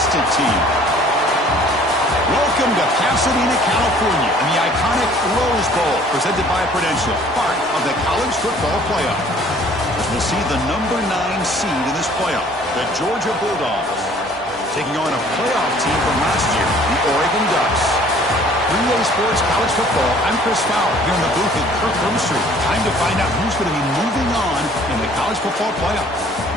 tested team. Welcome to Pasadena, California, and the iconic Rose Bowl, presented by Prudential, part of the college football playoff. As we'll see the number 9 seed in this playoff, the Georgia Bulldogs, taking on a playoff team from last year, the Oregon Ducks. 3A Sports College Football, I'm Chris Fowler, here in the booth with Kirk Herbstreit. Time to find out who's going to be moving on in the college football playoff.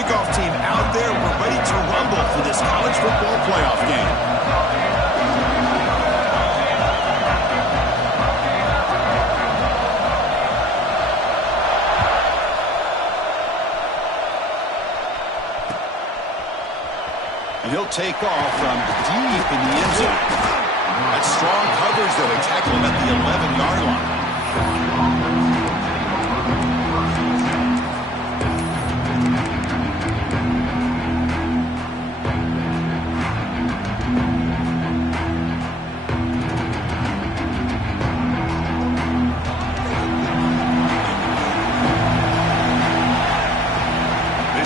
Kickoff team out there. We're ready to rumble for this college football playoff game. And he'll take off from deep in the end zone. That's strong coverage, though. They tackle him at the 11-yard line.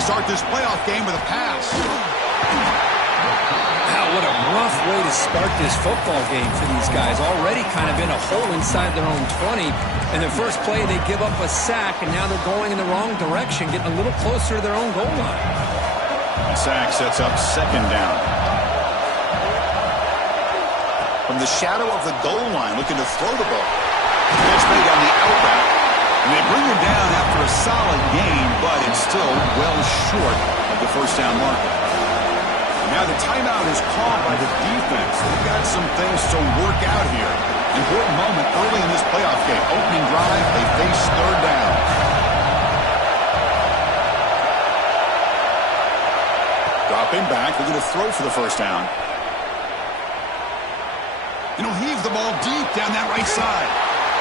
Start this playoff game with a pass. Wow, what a rough way to start this football game for these guys. Already kind of in a hole inside their own 20. In the first play, they give up a sack, and now they're going in the wrong direction, getting a little closer to their own goal line. The sack sets up second down. From the shadow of the goal line, looking to throw the ball. Catch made on the out route. And they bring him down after a solid gain, but it's still well short of the first down marker. Now the timeout is called by the defense. They've got some things to work out here. Important moment early in this playoff game. Opening drive, they face third down. Dropping back, they're going to throw for the first down. And he'll heave the ball deep down that right side.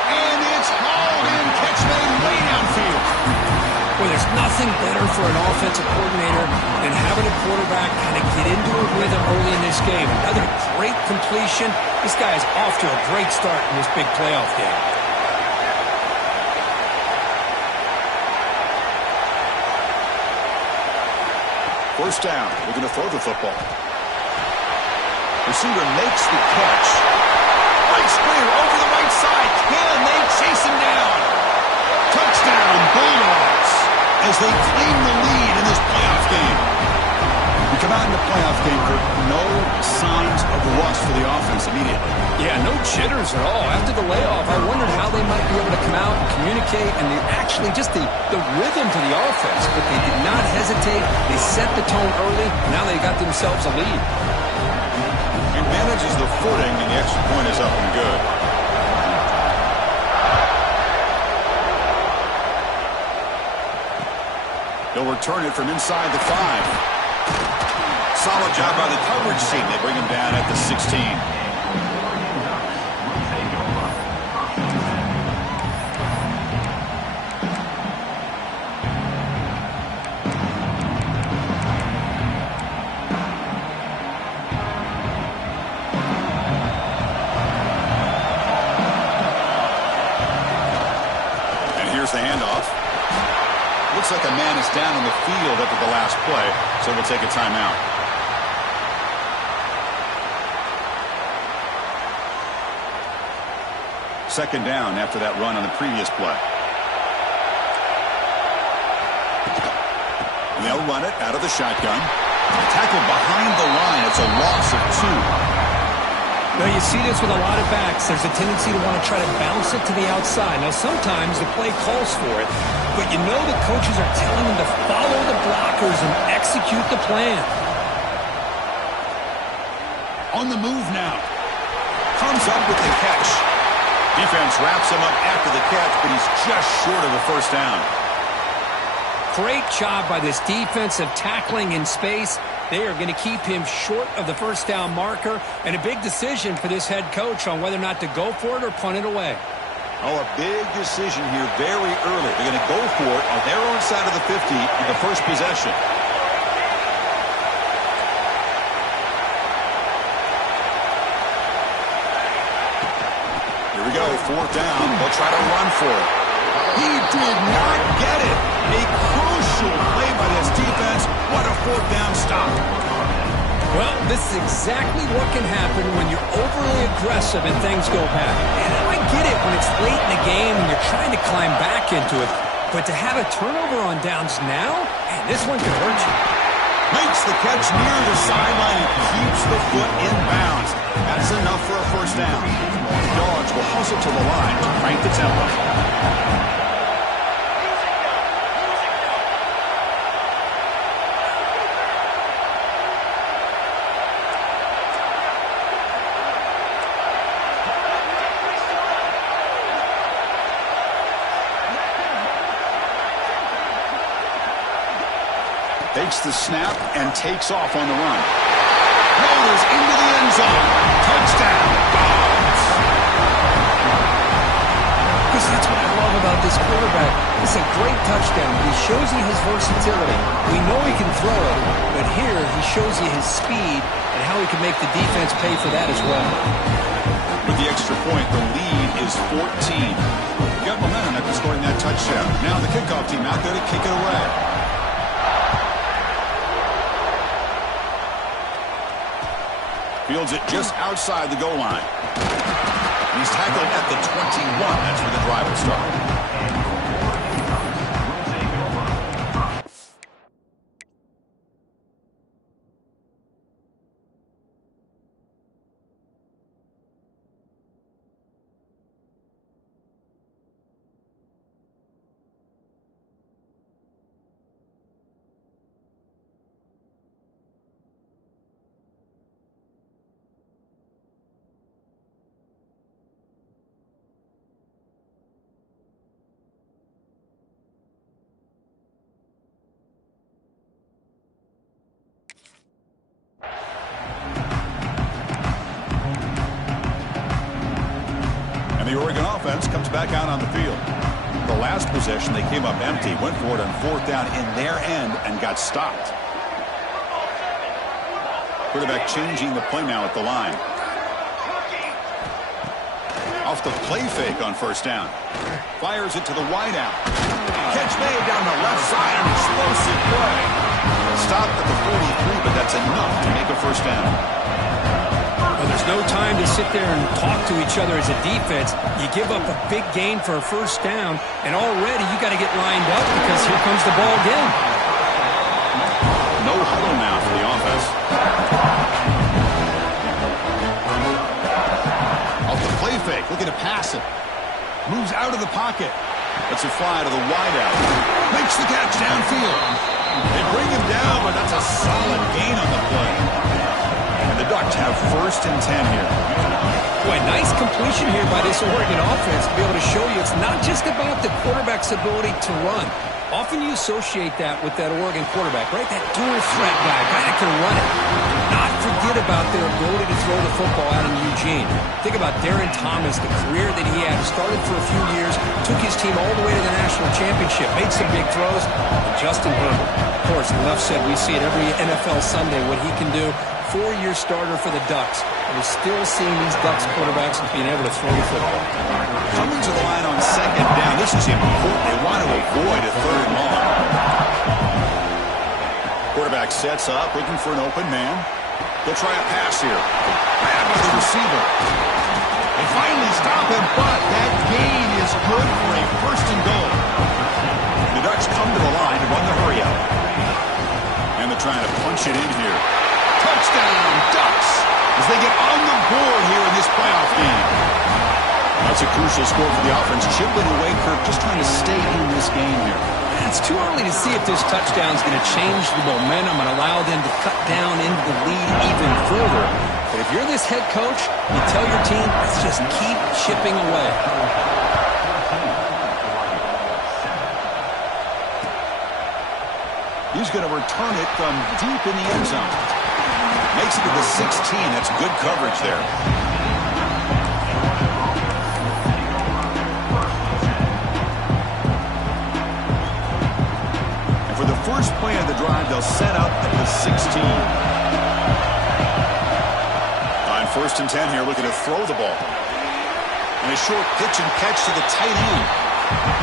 And it's hauled in, catch made way downfield. Well, there's nothing better for an offensive coordinator than having a quarterback kind of get into a rhythm early in this game. Another great completion. This guy is off to a great start in this big playoff game. First down, we're going to throw the football. Receiver makes the catch. Right clear over the right side. Can they chase him down? Touchdown, Bulldogs, as they claim the lead in this playoff game. We come out in the playoff game for no signs of rust for the offense immediately. Yeah, no jitters at all. After the layoff, I wondered how they might be able to come out and communicate and actually just the rhythm to the offense. But they did not hesitate. They set the tone early. Now they got themselves a lead. He manages the footing, and the extra point is up and good. He'll return it from inside the 5. Solid job by the coverage team. They bring him down at the 16. The handoff. Looks like a man is down on the field after the last play, so we'll take a timeout. Second down after that run on the previous play. And they'll run it out of the shotgun. Tackle behind the line. It's a loss of 2. Now, you see this with a lot of backs. There's a tendency to want to try to bounce it to the outside. Now, sometimes the play calls for it, but you know the coaches are telling them to follow the blockers and execute the plan. On the move now. Comes up with the catch. Defense wraps him up after the catch, but he's just short of a first down. Great job by this defensive tackling in space. They are going to keep him short of the first down marker, and a big decision for this head coach on whether or not to go for it or punt it away. Oh, a big decision here very early. They're going to go for it on their own side of the 50 in the first possession. Here we go, fourth down. They'll try to run for it. He did not get it. A crucial play by this defense. What a fourth down stop. Well, this is exactly what can happen when you're overly aggressive and things go bad. And I get it when it's late in the game and you're trying to climb back into it. But to have a turnover on downs now, man, this one could hurt you. Makes the catch near the sideline and keeps the foot in bounds. That's enough for a first down. The Dogs will hustle to the line to crank the tempo. Takes the snap and takes off on the run. Rolls into the end zone. Touchdown, Dogs. Because that's what I love about this quarterback. It's a great touchdown, but he shows you his versatility. We know he can throw it, but here he shows you his speed and how he can make the defense pay for that as well. With the extra point, the lead is 14. Got momentum after scoring that touchdown. Now the kickoff team out there to kick it away. Fields it just outside the goal line. He's tackled at the 21. That's where the drive will start. The Oregon offense comes back out on the field. The last possession, they came up empty, went for it on fourth down in their end, and got stopped. Quarterback changing the play now at the line. Off the play fake on first down. Fires it to the wideout. Catch made down the left side, an explosive play. Stopped at the 43, but that's enough to make a first down. There's no time to sit there and talk to each other as a defense. You give up a big gain for a first down, and already you got to get lined up because here comes the ball again. No huddle now for the offense. Off the play fake, looking to pass it. Moves out of the pocket. Lets it fly to the wideout. Makes the catch downfield. They bring him down, but that's a solid gain on the play. And the Ducks have first and 10 here. Boy, nice completion here by this Oregon offense to be able to show you it's not just about the quarterback's ability to run. Often you associate that with that Oregon quarterback, right? That dual threat guy that can run it. Not forget about their ability to throw the football out in Eugene. Think about Darren Thomas, the career that he had. Started for a few years, took his team all the way to the national championship, made some big throws. And Justin Herbert, of course, enough said, we see it every NFL Sunday what he can do. 4-year starter for the Ducks. And we're still seeing these Ducks quarterbacks being able to throw the football. Coming to the line on second down. This is important. They want to avoid a third and long. Quarterback sets up, looking for an open man. They'll try a pass here. Grab by the receiver. They finally stop him, but that gain is good for a first and goal. The Ducks come to the line to run the hurry out. And they're trying to punch it in here. Touchdown, Ducks, as they get on the board here in this playoff game. That's a crucial score for the offense. Chipping away, Kirk, just trying to stay in this game here. It's too early to see if this touchdown is going to change the momentum and allow them to cut down into the lead even further. But if you're this head coach, you tell your team, let's just keep chipping away. He's going to return it from deep in the end zone. Makes it to the 16. That's good coverage there. And for the first play of the drive, they'll set up at the 16. On 1st and 10 here, looking to throw the ball. And a short pitch and catch to the tight end.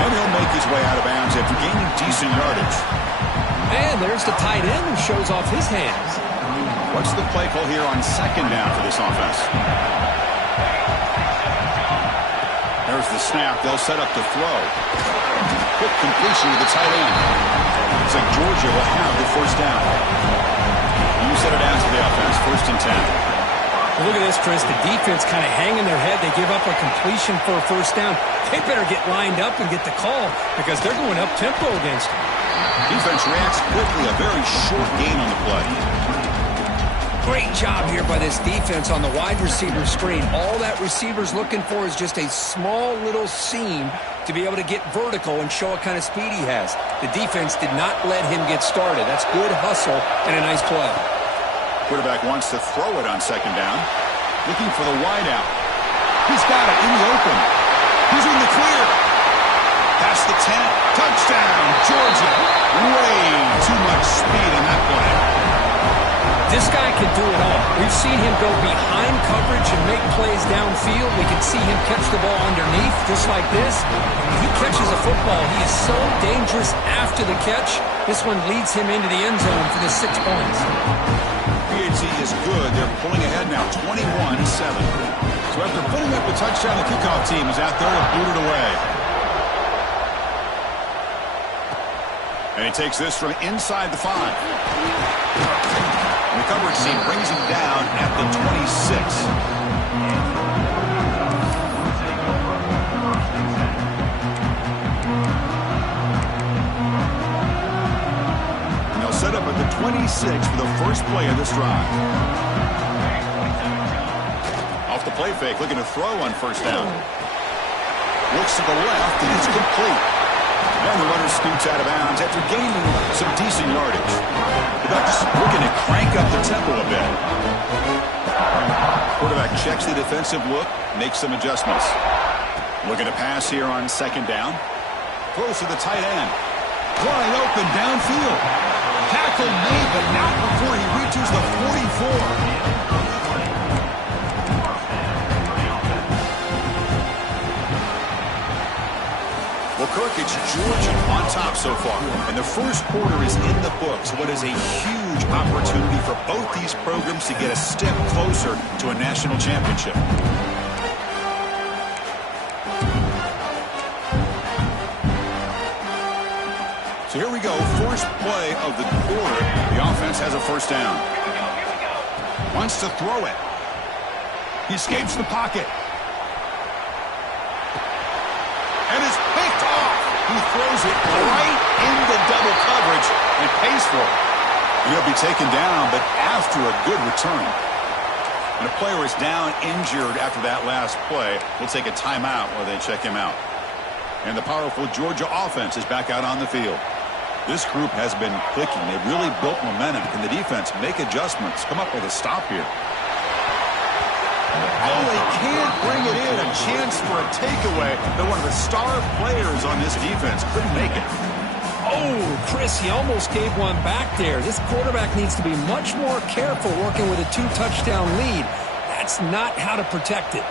And he'll make his way out of bounds after gaining decent yardage. And there's the tight end who shows off his hands. What's the play call here on 2nd down for this offense? There's the snap. They'll set up to throw. Quick completion to the tight end. Looks like Georgia will have the 1st down. You said it after the offense. 1st and 10. Look at this, Chris. The defense kind of hanging their head. They give up a completion for a 1st down. They better get lined up and get the call because they're going up-tempo against them. Defense reacts quickly. A very short gain on the play. Great job here by this defense on the wide receiver screen. All that receiver's looking for is just a small little seam to be able to get vertical and show what kind of speed he has. The defense did not let him get started. That's good hustle and a nice play. Quarterback wants to throw it on 2nd down. Looking for the wide out. He's got it in the open. He's in the clear. Past the 10. Touchdown, Georgia. Way too much speed in that play. This guy can do it all. We've seen him go behind coverage and make plays downfield. We can see him catch the ball underneath just like this. When he catches a football, he is so dangerous after the catch. This one leads him into the end zone for the 6 points. PAT is good. They're pulling ahead now, 21-7. So after putting up the touchdown, the kickoff team is out there to boot it away. And he takes this from inside the 5. And the coverage team brings him down at the 26. Set up at the 26 for the first play of this drive. Off the play fake, looking to throw on 1st down. Looks to the left, and it's complete. And the runner scoots out of bounds after gaining some decent yardage. The Ducks looking to crank up the tempo a bit. Quarterback checks the defensive look, makes some adjustments. Looking to pass here on 2nd down. Throws to the tight end. Wide open downfield. Tackle made, but not before he reaches the 44. Well, Kirk, it's Georgia on top so far. And the first quarter is in the books. What is a huge opportunity for both these programs to get a step closer to a national championship. So here we go, first play of the quarter. The offense has a 1st down. Wants to throw it. He escapes the pocket. And is picked off. He throws it right into double coverage and pays for it. He'll be taken down, but after a good return. And a player is down injured after that last play. We'll take a timeout while they check him out. And the powerful Georgia offense is back out on the field. This group has been clicking. They've really built momentum. Can the defense make adjustments? Come up with a stop here. Oh, they can't bring it in. A chance for a takeaway. But one of the star players on this defense couldn't make it. Oh, Chris, he almost gave one back there. This quarterback needs to be much more careful working with a 2-touchdown lead. That's not how to protect it.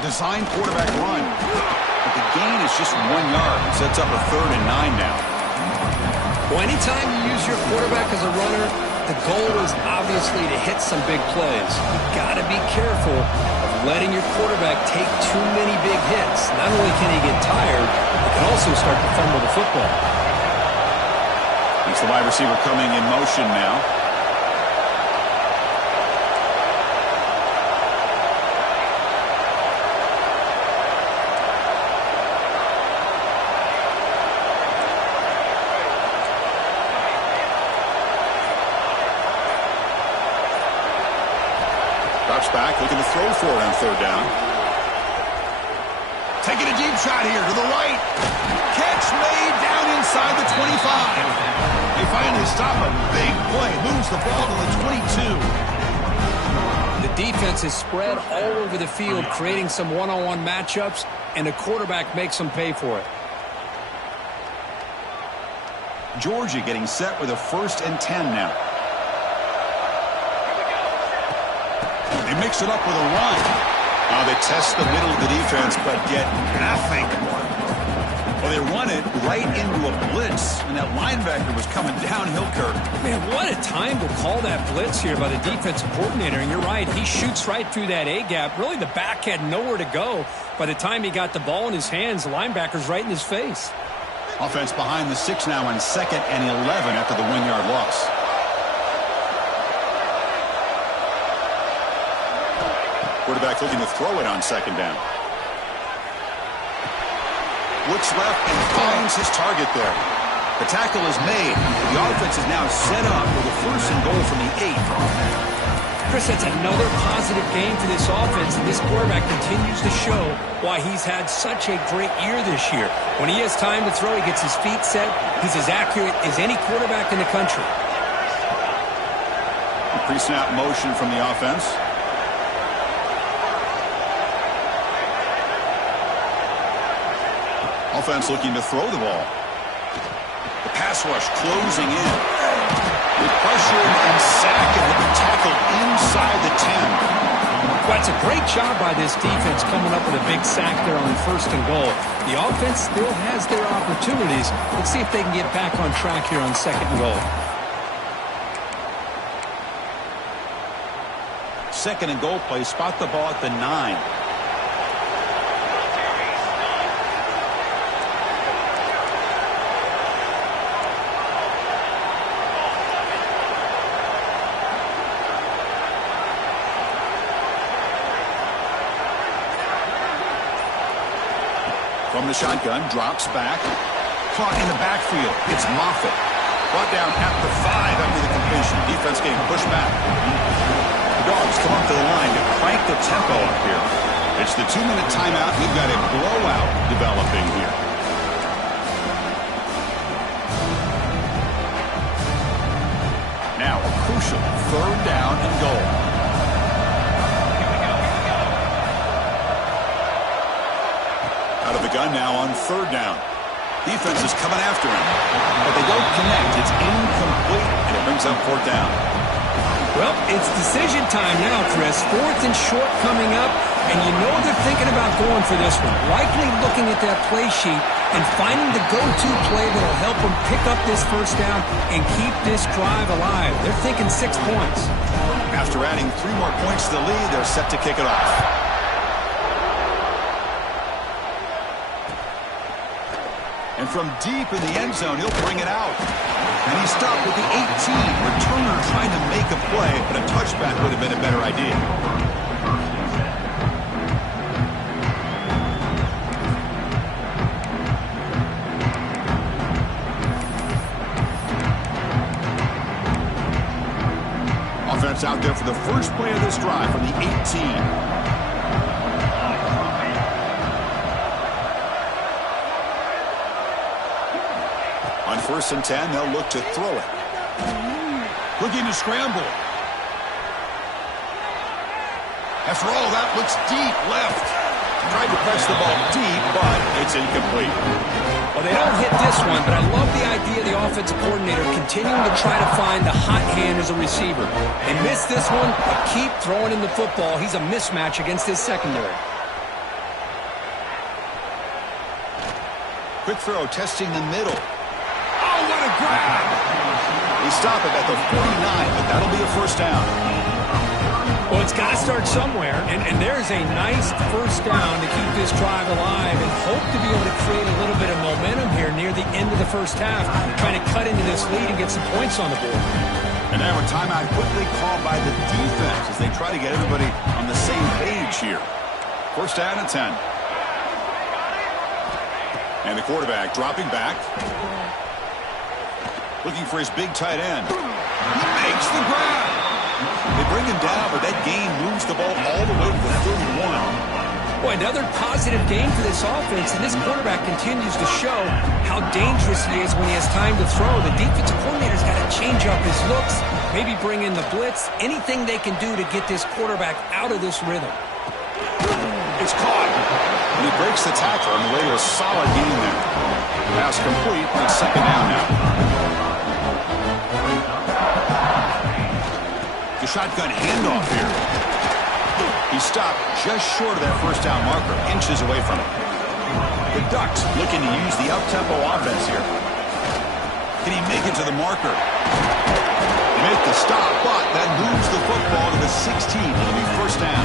Design quarterback run. But the gain is just 1 yard. It sets up a 3rd and 9 now. Well, anytime you use your quarterback as a runner, the goal is obviously to hit some big plays. You've got to be careful of letting your quarterback take too many big hits. Not only can he get tired, he can also start to fumble the football. It's the wide receiver coming in motion now. Drops back, looking to throw for it on third down. Taking a deep shot here to the right. Catch made down inside the 25. They finally stop a big play. Moves the ball to the 22. The defense is spread all over the field, creating some one-on-one matchups, and the quarterback makes them pay for it. Georgia getting set with a 1st and 10 now. They mix it up with a run. They test the middle of the defense, but get nothing. Well, they run it right into a blitz, and that linebacker was coming downhill, Kirk. Man, what a time to call that blitz here by the defensive coordinator. And you're right, he shoots right through that A-gap. Really, the back had nowhere to go. By the time he got the ball in his hands, the linebacker's right in his face. Offense behind the 6 now on 2nd and 11 after the 1-yard loss. Quarterback looking to throw it on 2nd down. Looks left and finds his target there. The tackle is made. The offense is now set up with a 1st and goal from the 8. Chris, that's another positive game for this offense, and this quarterback continues to show why he's had such a great year this year. When he has time to throw, he gets his feet set. He's as accurate as any quarterback in the country. Pre-snap motion from the offense. Offense looking to throw the ball. The pass rush closing in. With pressure and sack, and the tackle inside the 10. Well, it's a great job by this defense coming up with a big sack there on 1st and goal. The offense still has their opportunities. Let's see if they can get back on track here on 2nd and goal. 2nd and goal play. Spot the ball at the 9. From the shotgun, drops back. Caught in the backfield. It's Moffitt. Brought down at the 5 after the completion. Defense getting pushed back. The Dogs come up to the line to crank the tempo up here. It's the 2-minute timeout. We've got a blowout developing here. Now a crucial 3rd down and goal. Out of the gun now on 3rd down. Defense is coming after him, but they don't connect. It's incomplete, and it brings up 4th down. Well, it's decision time now, Chris. 4th and short coming up, and you know they're thinking about going for this one. Likely looking at that play sheet and finding the go-to play that will help them pick up this 1st down and keep this drive alive. They're thinking 6 points. After adding 3 more points to the lead, they're set to kick it off. And from deep in the end zone, he'll bring it out. And he's stopped with the 18. Returner trying to make a play, but a touchback would have been a better idea. Offense out there for the first play of this drive from the 18. On 1st and 10, they'll look to throw it. Looking to scramble. After all, that looks deep left. Tried to press the ball deep, but it's incomplete. Well, they don't hit this one, but I love the idea of the offensive coordinator continuing to try to find the hot hand as a receiver. They missed this one, but keep throwing him the football. He's a mismatch against his secondary. Quick throw, testing the middle. Oh, what a grab! They stop it at the 49, but that'll be a 1st down. Well, it's got to start somewhere, and there's a nice 1st down to keep this drive alive and hope to be able to create a little bit of momentum here near the end of the 1st half, trying to cut into this lead and get some points on the board. And now a timeout quickly called by the defense as they try to get everybody on the same page here. 1st down and 10. And the quarterback dropping back. Looking for his big tight end. He makes the grab. They bring him down, but that gain moves the ball all the way to the 31. Boy, another positive game for this offense, and this quarterback continues to show how dangerous he is when he has time to throw. The defensive coordinator's got to change up his looks, maybe bring in the blitz, anything they can do to get this quarterback out of this rhythm. It's caught, and he breaks the tackle on the way to a solid gain there. Pass complete, and it's second down now. The shotgun handoff here. He stopped just short of that first down marker, inches away from it. The Ducks looking to use the up-tempo offense here. Can he make it to the marker? Make the stop, but that moves the football to the 16. It'll be first down.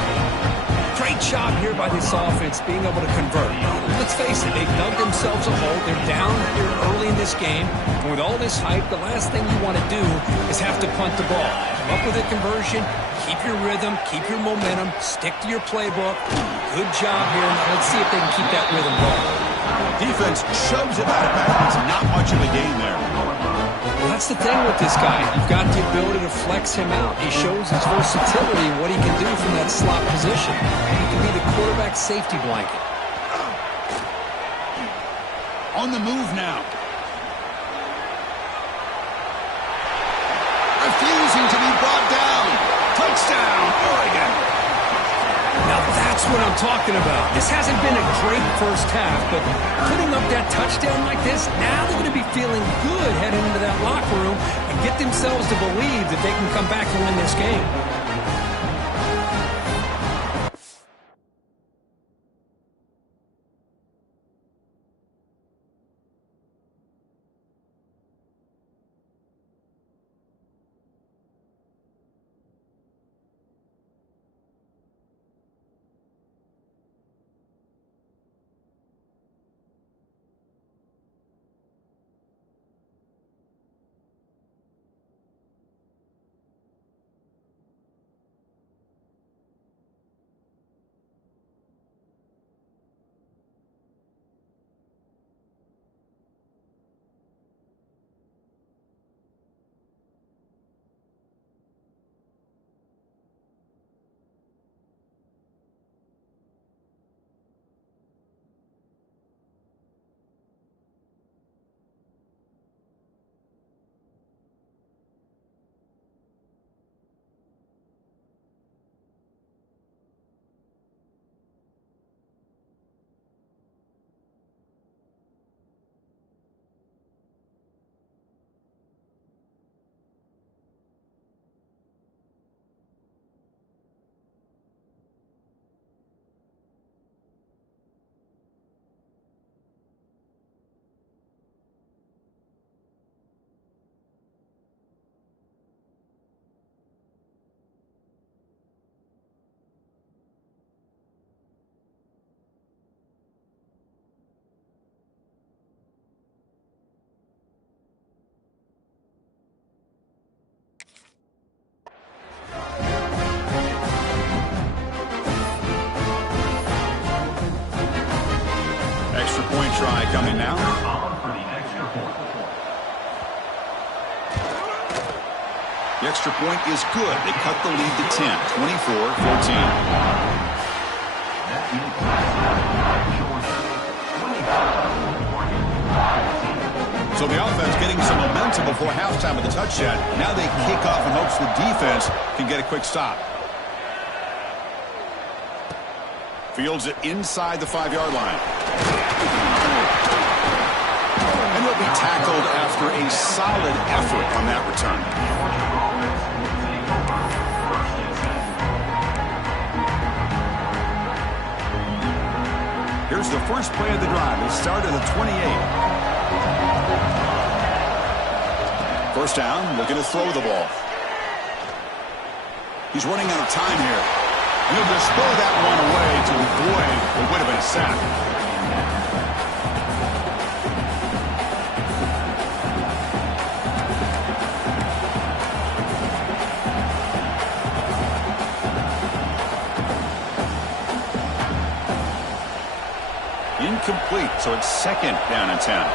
Great job here by this offense being able to convert. Let's face it, they've dug themselves a hole. They're down here early in this game. And with all this hype, the last thing you want to do is have to punt the ball. Come up with a conversion, keep your rhythm, keep your momentum, stick to your playbook. Good job here. Now let's see if they can keep that rhythm going. Defense shoves it out of bounds. Not much of a gain there. Well, that's the thing with this guy. You've got the ability to flex him out. He shows his versatility, what he can do from that slot position. He can be the quarterback safety blanket. On the move now. Refusing to be brought down. Touchdown, Oregon. Now that's what I'm talking about. This hasn't been a great first half, but putting up that touchdown like this, now they're going to be feeling good heading into that locker room and get themselves to believe that they can come back and win this game. Point try coming now. The extra point is good. They cut the lead to 10, 24-14. So the offense getting some momentum before halftime with the touchdown. Now they kick off in hopes the defense can get a quick stop. Fields it inside the 5-yard line. And he'll be tackled after a solid effort on that return. Here's the first play of the drive. It started at the 28. First down, looking to throw the ball. He's running out of time here. And he'll just throw that one away to avoid what would have been a sack. Incomplete, so it's second down and 10.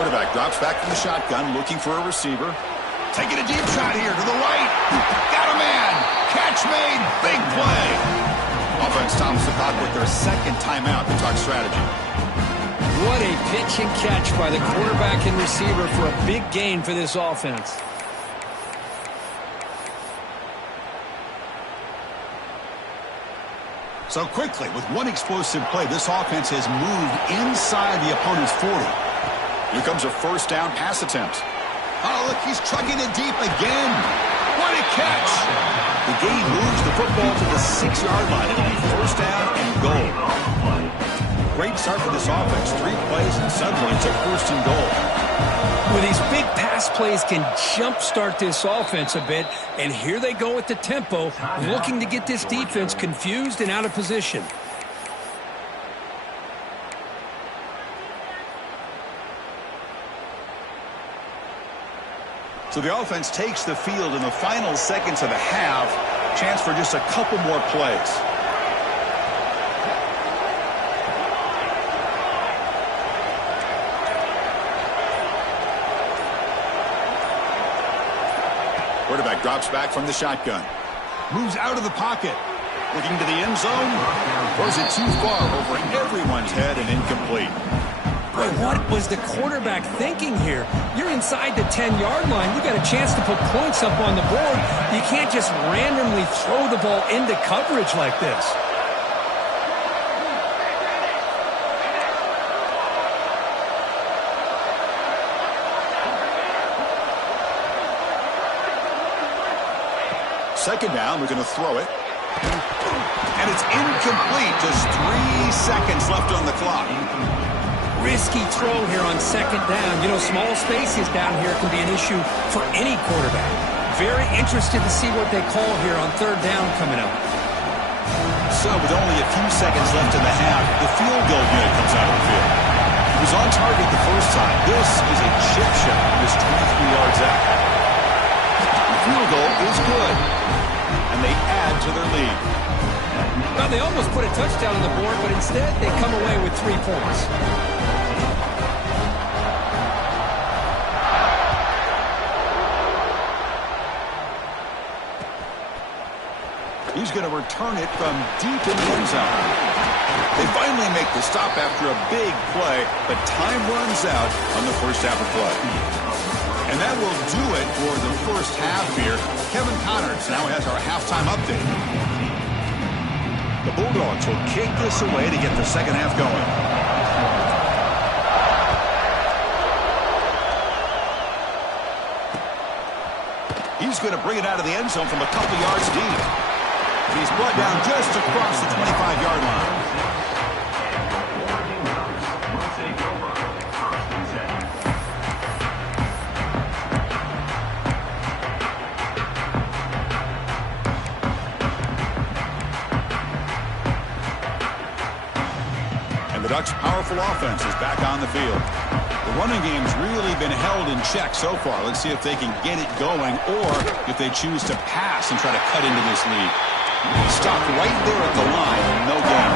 Quarterback drops back from the shotgun, looking for a receiver. Taking a deep shot here to the right. Got a man. Catch made. Big play. Offense stops the clock with their second timeout to talk strategy. What a pitch and catch by the quarterback and receiver for a big gain for this offense. So quickly, with one explosive play, this offense has moved inside the opponent's 40. Here comes a first down pass attempt. Oh, look, he's chugging it deep again. What a catch. The gain moves the football to the 6-yard line. It'll be first down and goal. Great start for this offense. 3 plays and suddenly it's a first and goal. Well, these big pass plays can jumpstart this offense a bit, and here they go with the tempo, looking to get this defense confused and out of position. So the offense takes the field in the final seconds of the half. Chance for just a couple more plays. Quarterback drops back from the shotgun. Moves out of the pocket. Looking to the end zone. Throws it too far over everyone's head and incomplete. Boy, what was the quarterback thinking here? You're inside the 10-yard line. You got a chance to put points up on the board. You can't just randomly throw the ball into coverage like this. Second down, we're going to throw it. And it's incomplete. Just 3 seconds left on the clock. Risky throw here on second down. You know, small spaces down here can be an issue for any quarterback. Very interested to see what they call here on third down coming up. So with only a few seconds left in the half, the field goal unit comes out of the field. He was on target the first time. This is a chip shot. Just 23 yards out. The field goal is good. And they add to their lead. Well, they almost put a touchdown on the board, but instead they come away with 3 points. He's going to return it from deep in the end zone. They finally make the stop after a big play, but time runs out on the first half of play. And that will do it for the first half here. Kevin Connors now has our halftime update. The Bulldogs will kick this away to get the second half going. He's going to bring it out of the end zone from a couple yards deep. He's brought down just across the 25-yard line. And the Ducks' powerful offense is back on the field. The running game's really been held in check so far. Let's see if they can get it going or if they choose to pass and try to cut into this lead. Stopped right there at the line, no gain.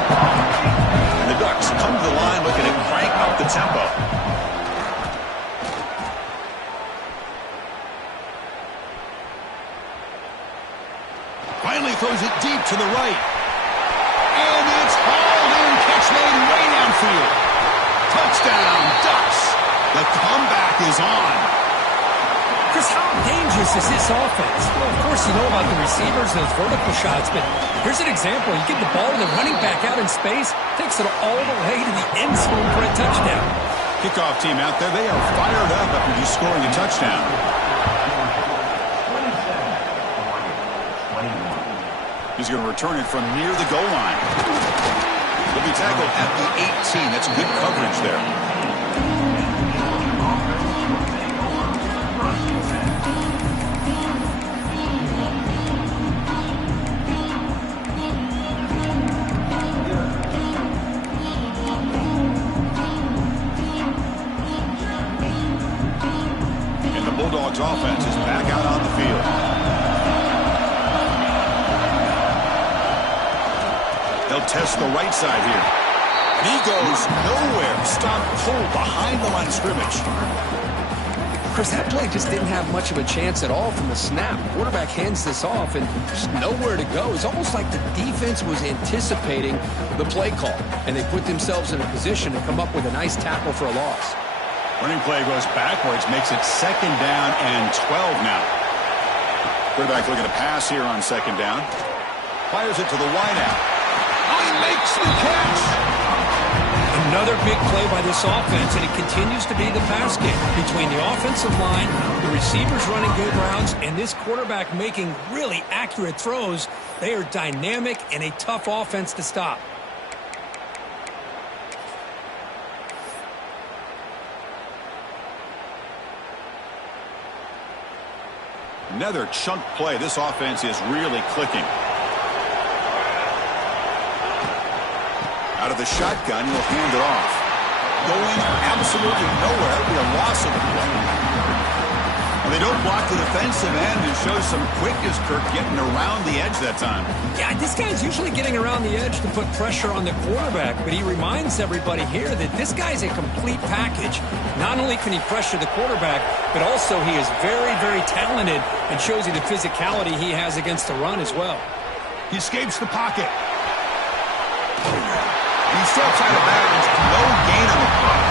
And the Ducks come to the line looking to crank up the tempo. Finally throws it deep to the right. And it's hauled in, catch made way downfield. Touchdown, Ducks. The comeback is on. Chris, how dangerous is this offense? Well, of course, you know about the receivers, those vertical shots, but here's an example. You get the ball to the running back out in space, takes it all the way to the end zone for a touchdown. Kickoff team out there, they are fired up after just scoring a touchdown. He's going to return it from near the goal line. He'll be tackled at the 18. That's good coverage there. Bulldogs offense is back out on the field. They'll test the right side here. He goes nowhere. Stop cold behind the line of scrimmage. Chris, that play just didn't have much of a chance at all from the snap. The quarterback hands this off and just nowhere to go. It's almost like the defense was anticipating the play call, and they put themselves in a position to come up with a nice tackle for a loss. Running play goes backwards, makes it 2nd down and 12 now. Quarterback looking to pass here on 2nd down. Fires it to the wideout. Oh, he makes the catch! Another big play by this offense, and it continues to be the pass game between the offensive line, the receivers running good routes, and this quarterback making really accurate throws. They are dynamic and a tough offense to stop. Another chunk play. This offense is really clicking. Out of the shotgun, he'll hand it off. Going absolutely nowhere. That'll be a loss of the play. And they don't block the defensive end and show some quickness, Kirk, getting around the edge that time. Yeah, this guy's usually getting around the edge to put pressure on the quarterback, but he reminds everybody here that this guy's a complete package. Not only can he pressure the quarterback, but also he is very, very talented and shows you the physicality he has against the run as well. He escapes the pocket. He steps out of bounds. No gain on the play.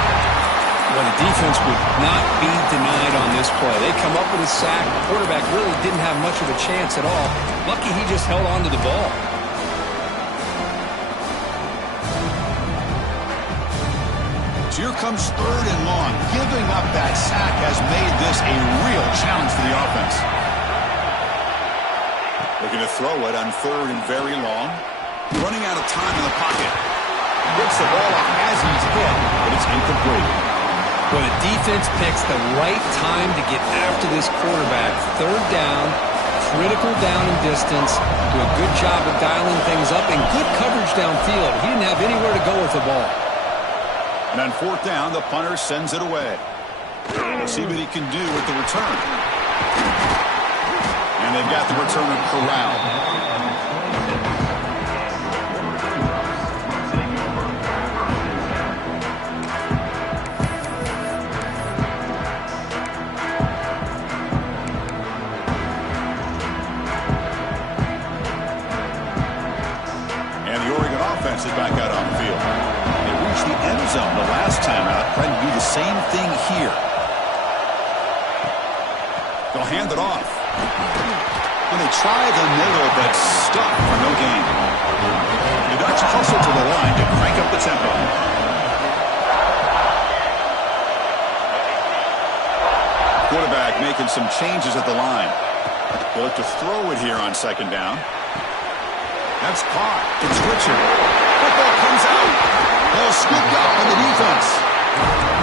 Well, the defense would not be denied on this play. They come up with a sack. The quarterback really didn't have much of a chance at all. Lucky he just held on to the ball. So here comes 3rd and long. Giving up that sack has made this a real challenge for the offense. Looking to throw it on 3rd and very long. Running out of time in the pocket. Gets the ball off as he's hit, but it's incomplete. Well, the defense picks the right time to get after this quarterback. 3rd down, critical down and distance. Do a good job of dialing things up and good coverage downfield. He didn't have anywhere to go with the ball. And on 4th down, the punter sends it away. We'll see what he can do with the return. And they've got the returner corralled. Is back out on the field. They reached the end zone the last time out, trying to do the same thing here. They'll hand it off. And they try the middle, but stuck for no gain. The Dutch hustle to the line to crank up the tempo. Quarterback making some changes at the line. They look to throw it here on 2nd down. That's caught. It's Richard. Football comes out. Ball scooped up on the defense.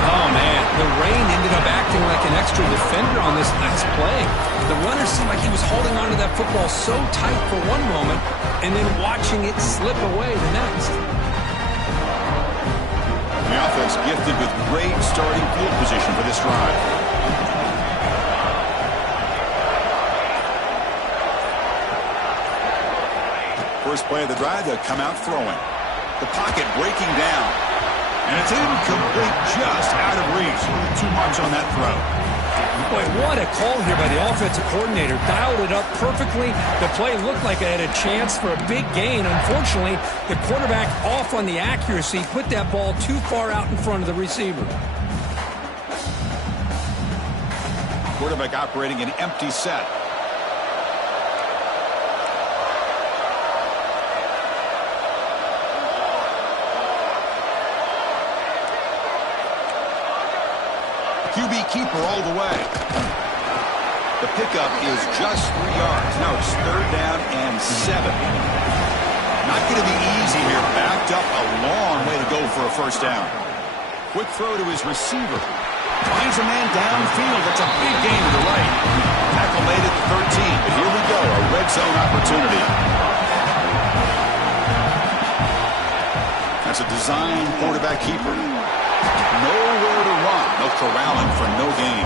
Oh, man. The rain ended up acting like an extra defender on this last play. The runner seemed like he was holding onto that football so tight for one moment and then watching it slip away the next. The offense gifted with great starting field position for this drive. First play of the drive, they'll come out throwing. The pocket breaking down. And it's incomplete, just out of reach. Too much on that throw. Boy, what a call here by the offensive coordinator. Dialed it up perfectly. The play looked like it had a chance for a big gain. Unfortunately, the quarterback off on the accuracy, put that ball too far out in front of the receiver. Quarterback operating an empty set. QB keeper all the way. The pickup is just 3 yards. Now it's 3rd down and 7. Not going to be easy here. Backed up a long way to go for a 1st down. Quick throw to his receiver. Finds a man downfield. That's a big gain to the right. Tackle made at the 13. But here we go. A red zone opportunity. That's a design quarterback keeper. Nowhere to run. No corralling for no gain.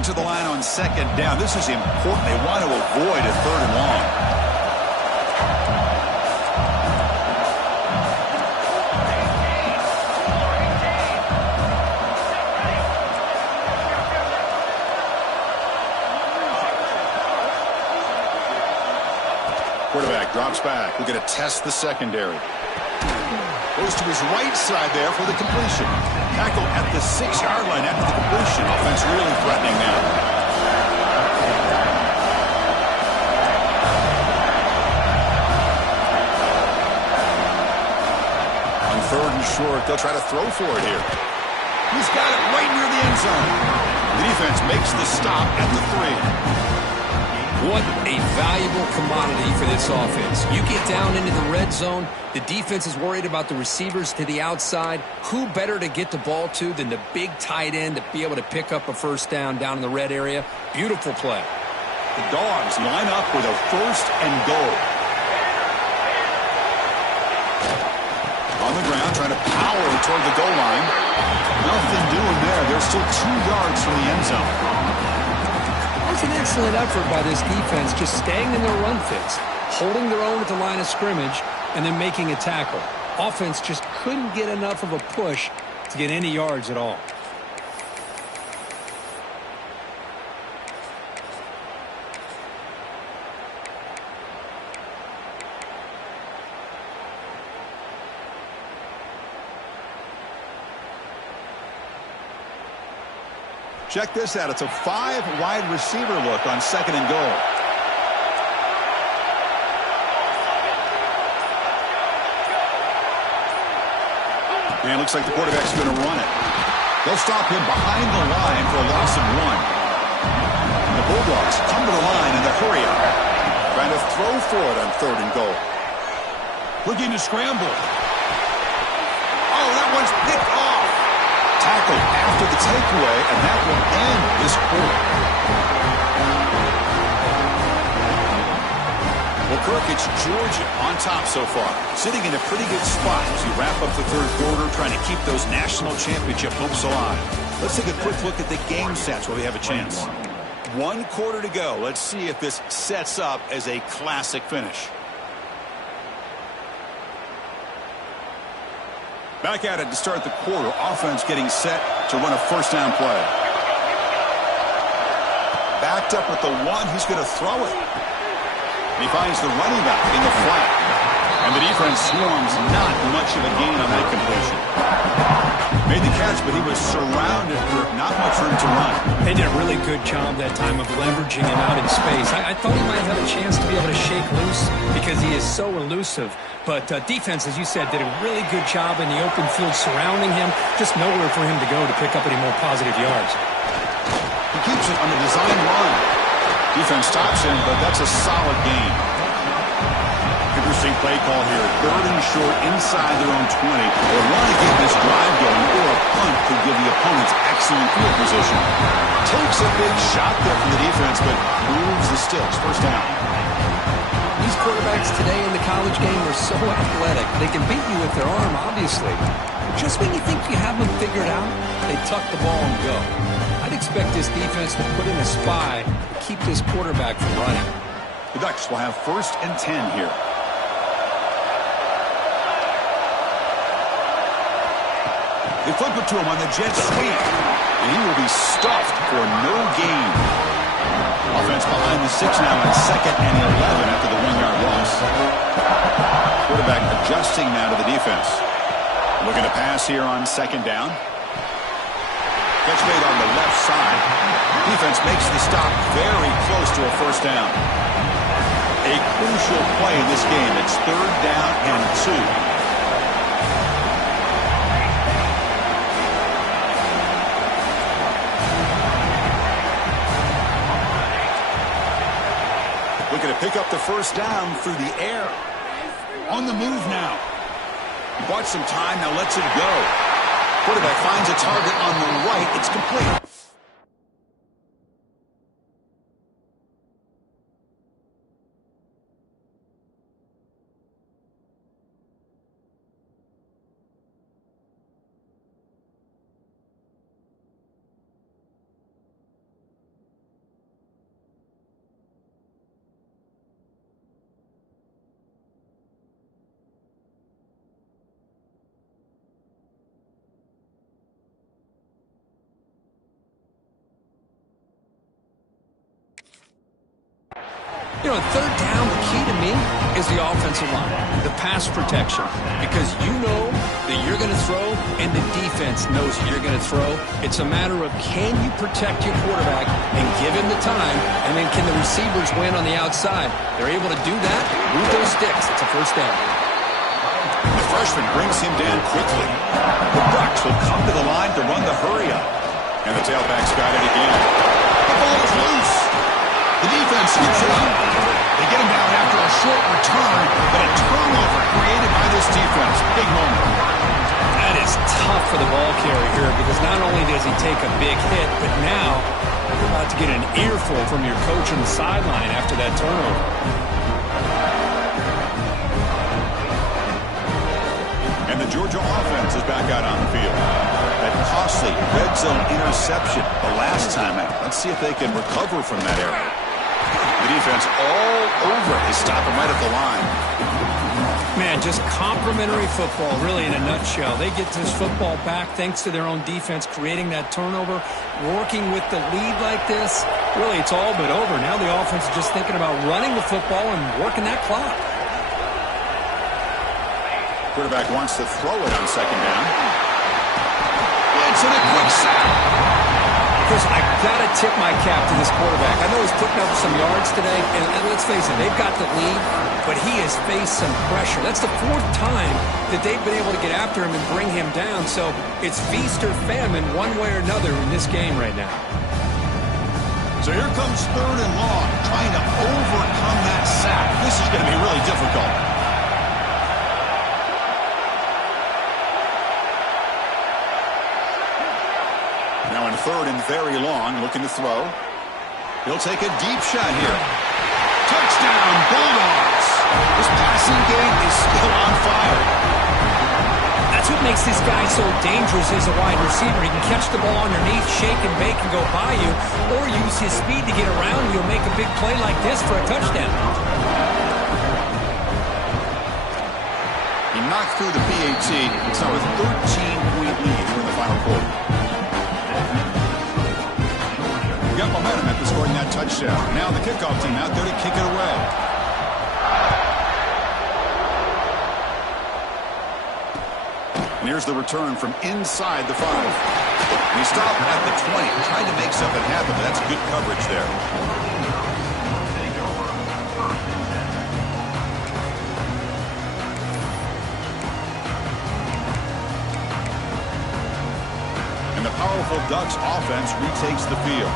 Returning to the line on second down. This is important. They want to avoid a third and long. Quarterback drops back. We're going to test the secondary. Goes to his right side there for the completion. Tackle at the 6-yard line after the completion. Offense really threatening now. On third and short, they'll try to throw for it here. He's got it right near the end zone. The defense makes the stop at the 3. What a valuable commodity for this offense. You get down into the red zone, the defense is worried about the receivers to the outside. Who better to get the ball to than the big tight end to be able to pick up a first down in the red area? Beautiful play. The Dogs line up with a 1st and goal. On the ground, trying to power toward the goal line. Nothing doing there. They're still 2 yards from the end zone. It's an excellent effort by this defense, just staying in their run fits, holding their own at the line of scrimmage, and then making a tackle. Offense just couldn't get enough of a push to get any yards at all. Check this out. It's a 5-wide receiver look on 2nd and goal. And it looks like the quarterback's going to run it. They'll stop him behind the line for a loss of 1. The Bulldogs come to the line in the hurry up. Trying to throw for it on 3rd and goal. Looking to scramble. Oh, that one's picked off. Tackled after the takeaway, and that will end this quarter. Well, Kirk, it's Georgia on top so far, sitting in a pretty good spot as you wrap up the 3rd quarter, trying to keep those national championship hopes alive. Let's take a quick look at the game stats while we have a chance. 1 quarter to go. Let's see if this sets up as a classic finish. Back at it to start the quarter. Offense getting set to run a 1st down play. Backed up with the 1. He's going to throw it. He finds the running back in the flat. And the defense swarms not much of a gain on that completion. Made the catch, but he was surrounded for not much room to run. They did a really good job that time of leveraging him out in space. I thought he might have a chance to be able to shake loose because he is so elusive. But defense, as you said, did a really good job in the open field surrounding him. Just nowhere for him to go to pick up any more positive yards. He keeps it on the design run. Defense stops him, but that's a solid gain. Interesting play call here. 3rd and short inside their own 20. They want to get this drive going, or a punt could give the opponents excellent field position. Takes a big shot there from the defense, but moves the sticks. 1st down. These quarterbacks today in the college game are so athletic. They can beat you with their arm, obviously. Just when you think you have them figured out, they tuck the ball and go. I'd expect this defense to put in a spy to keep this quarterback from running. The Ducks will have 1st and 10 here. They flip it to him on the jet sweep, and he will be stuffed for no gain. Offense behind the 6 now on 2nd and 11 after the 1-yard loss. Quarterback adjusting now to the defense. Looking to pass here on 2nd down. Catch made on the left side. Defense makes the stop very close to a 1st down. A crucial play in this game. It's 3rd down and 2. Looking to pick up the 1st down through the air. On the move now. Bought some time, now lets it go. Quarterback finds a target on the right. It's complete. You know, on third down, the key to me is the offensive line, the pass protection, because you know that you're going to throw and the defense knows that you're going to throw. It's a matter of can you protect your quarterback and give him the time, and then can the receivers win on the outside? They're able to do that, move those sticks. It's a first down. The freshman brings him down quickly. The Ducks will come to the line to run the hurry up. And the tailback's got it again. The ball is loose. The defense gets it up. They get him down after a short return, but a turnover created by this defense. Big moment. That is tough for the ball carrier here because not only does he take a big hit, but now you're about to get an earful from your coach on the sideline after that turnover. And the Georgia offense is back out on the field. That costly red zone interception the last time out. Let's see if they can recover from that error. The defense all over. They stop him right at the line. Man, just complimentary football, really, in a nutshell. They get this football back thanks to their own defense, creating that turnover, working with the lead like this. Really, it's all but over. Now the offense is just thinking about running the football and working that clock. Quarterback wants to throw it on second down. It's in a quick sack. Chris, I've got to tip my cap to this quarterback. I know he's putting up some yards today, and let's face it, they've got the lead, but he has faced some pressure. That's the fourth time that they've been able to get after him and bring him down, so it's feast or famine one way or another in this game right now. So here comes third and long, trying to overcome that sack. This is going to be really difficult. Now in third and very long, looking to throw. He'll take a deep shot here. Touchdown, Bulldogs! This passing game is still on fire. That's what makes this guy so dangerous as a wide receiver. He can catch the ball underneath, shake and bake and go by you, or use his speed to get around you and make a big play like this for a touchdown. He knocked through the PAT. It's now a 13-point lead here in the final quarter. Got momentum after scoring that touchdown. Now the kickoff team out there to kick it away. And here's the return from inside the 5. He stopped at the 20, trying to make something happen, but that's good coverage there. And the powerful Ducks offense retakes the field.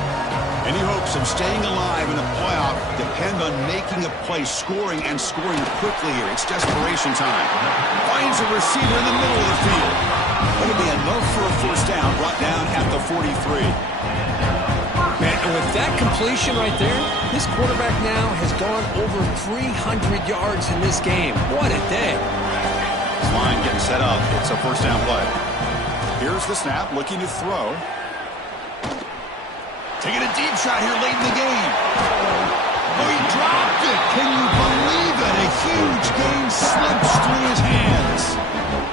Any hopes of staying alive in the playoff depend on making a play, scoring, and scoring quickly here. It's desperation time. Finds a receiver in the middle of the field. That'll be enough for a first down, brought down at the 43. Man, and with that completion right there, this quarterback now has gone over 300 yards in this game. What a day. This line getting set up. It's a first down play. Here's the snap, looking to throw. Taking a deep shot here late in the game. Oh, he dropped it. Can you believe it? A huge gain slips through his hands.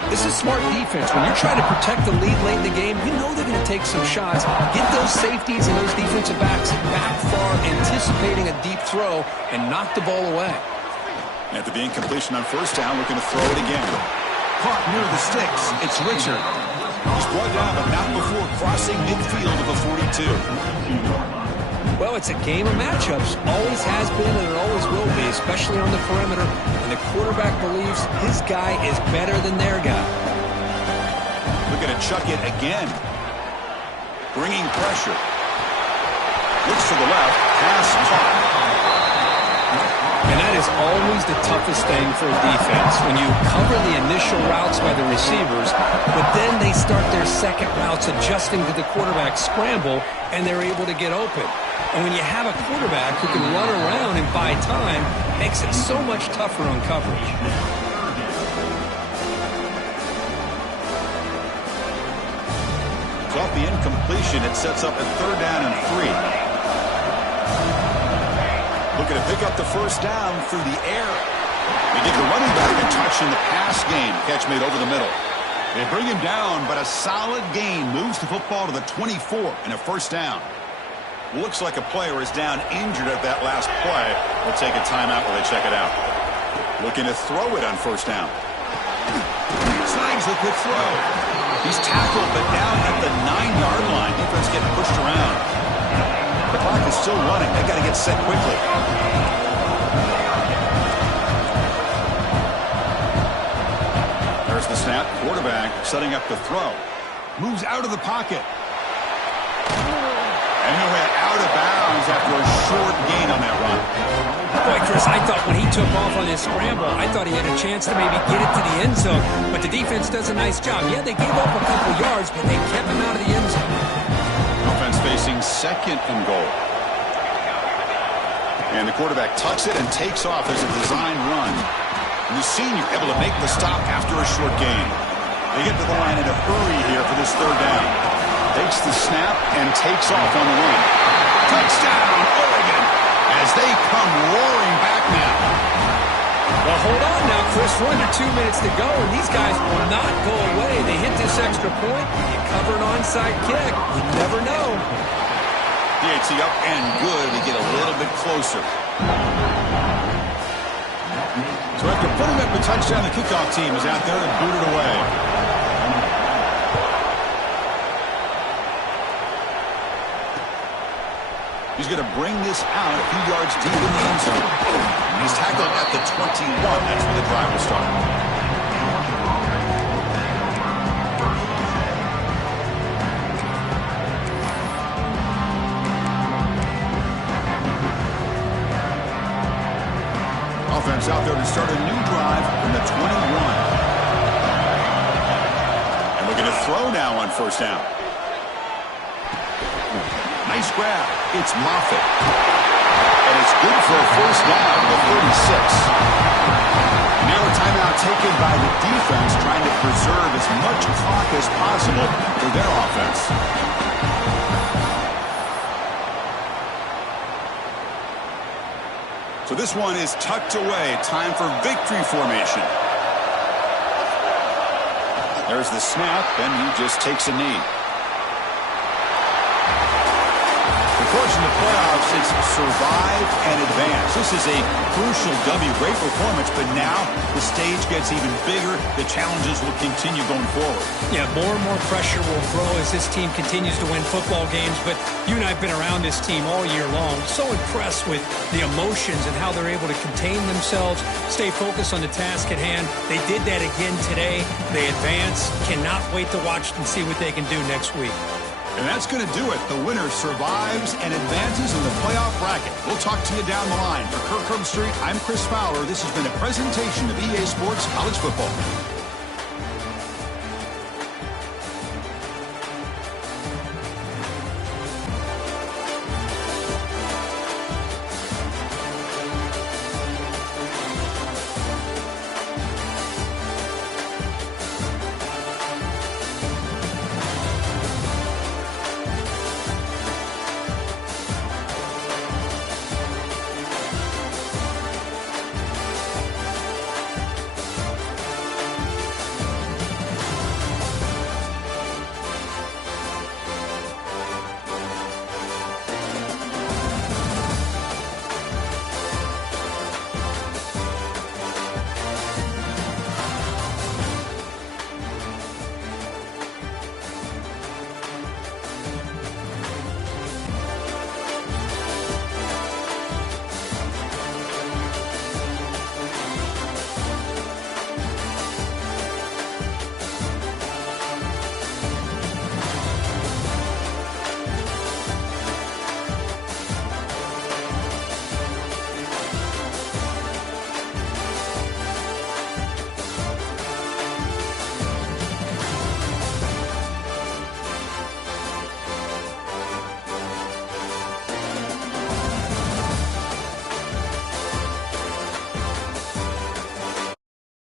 This is smart defense. When you're trying to protect the lead late in the game, you know they're going to take some shots. Get those safeties and those defensive backs back far, anticipating a deep throw, and knock the ball away. After the incompletion on first down, looking to throw it again. Caught near the sticks. It's Richard. He's brought down, but not before crossing midfield of the 42. Well, it's a game of matchups. Always has been and it always will be, especially on the perimeter. And the quarterback believes his guy is better than their guy. Looking to chuck it again. Bringing pressure. Looks to the left. Pass caught. And that is always the toughest thing for a defense, when you cover the initial routes by the receivers, but then they start their second routes adjusting to the quarterback scramble, and they're able to get open. And when you have a quarterback who can run around and buy time, it makes it so much tougher on coverage. So off the incompletion, it sets up a third down and 3. Looking to pick up the first down through the air. They give the running back a touch in the pass game. Catch made over the middle. They bring him down, but a solid gain moves the football to the 24 and a first down. Looks like a player is down injured at that last play. We'll take a timeout while they check it out. Looking to throw it on first down. Snags the quick throw. He's tackled, but down at the 9-yard line. Defense getting pushed around. The clock is still running. They got to get set quickly. There's the snap. Quarterback setting up the throw. Moves out of the pocket. And he went out of bounds after a short gain on that run. Boy, Chris, I thought when he took off on his scramble, I thought he had a chance to maybe get it to the end zone. But the defense does a nice job. Yeah, they gave up a couple yards, but they kept him out of the end zone. Offense facing 2nd and goal. And the quarterback tucks it and takes off as a design run. And the senior able to make the stop after a short gain. They get to the line in a hurry here for this 3rd down. Takes the snap and takes off on the run. Touchdown, Oregon, as they come roaring back now. Well, hold on now, Chris. We're under 2 minutes to go, and these guys will not go away. They hit this extra point. You cover an onside kick. You never know. DHC up and good to get a little bit closer. So after putting up a touchdown, the kickoff team is out there to boot it away. He's going to bring this out a few yards deep in the end zone. And he's tackled at the 21. That's where the drive will start. Offense out there to start a new drive from the 21. And we're going to throw now on first down. Nice grab. It's Moffitt. And it's good for a first down at 36. Now a timeout taken by the defense, trying to preserve as much clock as possible for their offense. So this one is tucked away. Time for victory formation. There's the snap, and he just takes a knee. Of course, in the playoffs, it's survive and advance. This is a crucial W. Great performance, but now the stage gets even bigger. The challenges will continue going forward. Yeah, more and more pressure will grow as this team continues to win football games. But you and I have been around this team all year long. So impressed with the emotions and how they're able to contain themselves, stay focused on the task at hand. They did that again today. They advance. Cannot wait to watch and see what they can do next week. And that's going to do it. The winner survives and advances in the playoff bracket. We'll talk to you down the line. For Kirk Herbstreit, I'm Chris Fowler. This has been a presentation of EA Sports College Football.